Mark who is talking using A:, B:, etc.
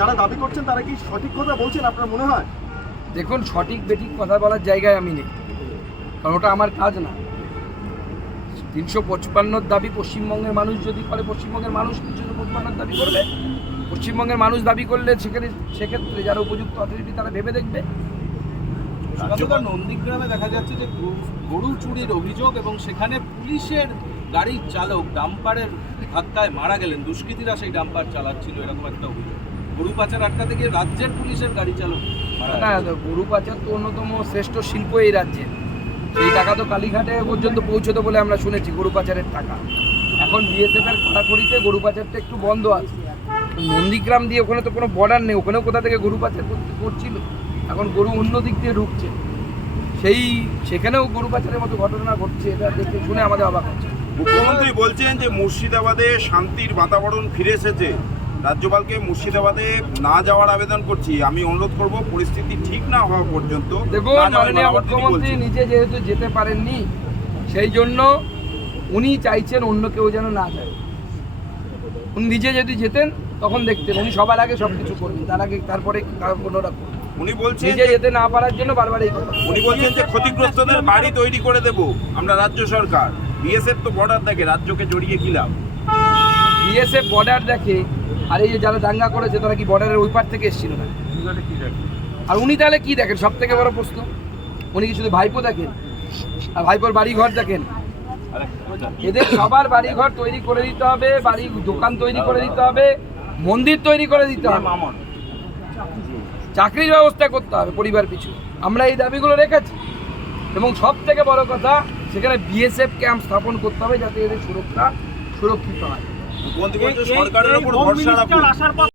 A: যারা দাবি করছেন তারা কি সঠিক কথা বলছেন আপনার মনে হয়?
B: দেখুন সঠিক বেঠিক কথা বলার জায়গায় আমি নেই কারণ ওটা আমার কাজ না। তিনশো পঁচপান্নর দাবি পশ্চিমবঙ্গের মানুষ যদি করে পশ্চিমবঙ্গের মানুষ তিনশো পঁচপান্নর দাবি করবে? পশ্চিমবঙ্গের মানুষ দাবি করলে সেখানে সেক্ষেত্রে যারা উপযুক্ত অথরিটি তারা ভেবে দেখবে।
C: নন্দীগ্রামে দেখা যাচ্ছে যে গরু- গরু চুরির অভিযোগ এবং সেখানে পুলিশের গাড়ির চালক ডাম্পারের ধাক্কায় মারা গেলেন। দুষ্কৃতীরা সেই ডাম্পার চালাচ্ছিল এরকম একটা অভিযোগ। গরু পাচার আটকাতে গিয়ে রাজ্যের পুলিশের গাড়ি চালক
B: না গরু পাচার তো অন্যতম শ্রেষ্ঠ শিল্প এই রাজ্যে। সেই টাকা তো কালীঘাটে পর্যন্ত পৌঁছতো বলে আমরা শুনেছি গরু পাচারের টাকা। এখন বিএসএফ এর কড়াকড়িতে গরু পাচারটা একটু বন্ধ আছে। নন্দীগ্রাম দিয়ে ওখানে তো কোনো বর্ডার নেই ওখানেও কোথা থেকে গরু পাচার করতে- করছিল? এখন গরু অন্য দিক দিয়ে ঢুকছে। সেই সেখানেও গরু পাচারের মতো ঘটনা ঘটছে এটা দেখে শুনে আমাদের অবাক হচ্ছে।
D: মুখ্যমন্ত্রী বলছেন যে মুর্শিদাবাদে শান্তির বাতাবরণ ফিরে এসেছে। রাজ্যপালকে মুর্শিদাবাদে না যাওয়ার আবেদন করছি। আমি অনুরোধ করব পরিস্থিতি ঠিক না হওয়া পর্যন্ত
B: দেখুন মাননীয় মুখ্যমন্ত্রী নিজে যেহেতু যেতে পারেননি সেই জন্য উনি চাইছেন অন্য কেউ যেন না যায়। উনি নিজে যদি যেতেন তখন দেখতেন। উনি সবার আগে সব কিছু করবেন। তার আগে তারপরে কোনোটা করবেন।
D: উনি বলছেন
B: নিজে
D: যে-
B: যেতে না পারার জন্য বারবার এই
D: উনি বলছেন যে ক্ষতিগ্রস্তদের বাড়ি তৈরি করে দেব। আমরা রাজ্য সরকার। বিএসএফ তো বর্ডার দেখে রাজ্যকে জড়িয়ে কি লাভ?
B: বিএসএফ বর্ডার দেখে আর এই যে যারা দাঙ্গা করেছে তারা কি বর্ডারের ওই পার থেকে এসেছিল না আর উনি তাহলে কি দেখেন? সব থেকে বড় প্রশ্ন উনি কি শুধু ভাইপো দেখেন? আর ভাইপোর বাড়ি ঘর দেখেন এদের সবার বাড়ি ঘর তৈরি করে দিতে হবে বাড়ি দোকান তৈরি করে দিতে হবে মন্দির তৈরি করে দিতে হবে। চাকরির ব্যবস্থা করতে হবে পরিবার পিছু। আমরা এই দাবিগুলো রেখেছি। এবং সব থেকে বড় কথা সেখানে বিএসএফ ক্যাম্প স্থাপন করতে হবে যাতে এদের সুরক্ষা সুরক্ষিত হয়।
D: মুখ্যমন্ত্রী বলছে সরকারের উপর ভরসা রাখুন।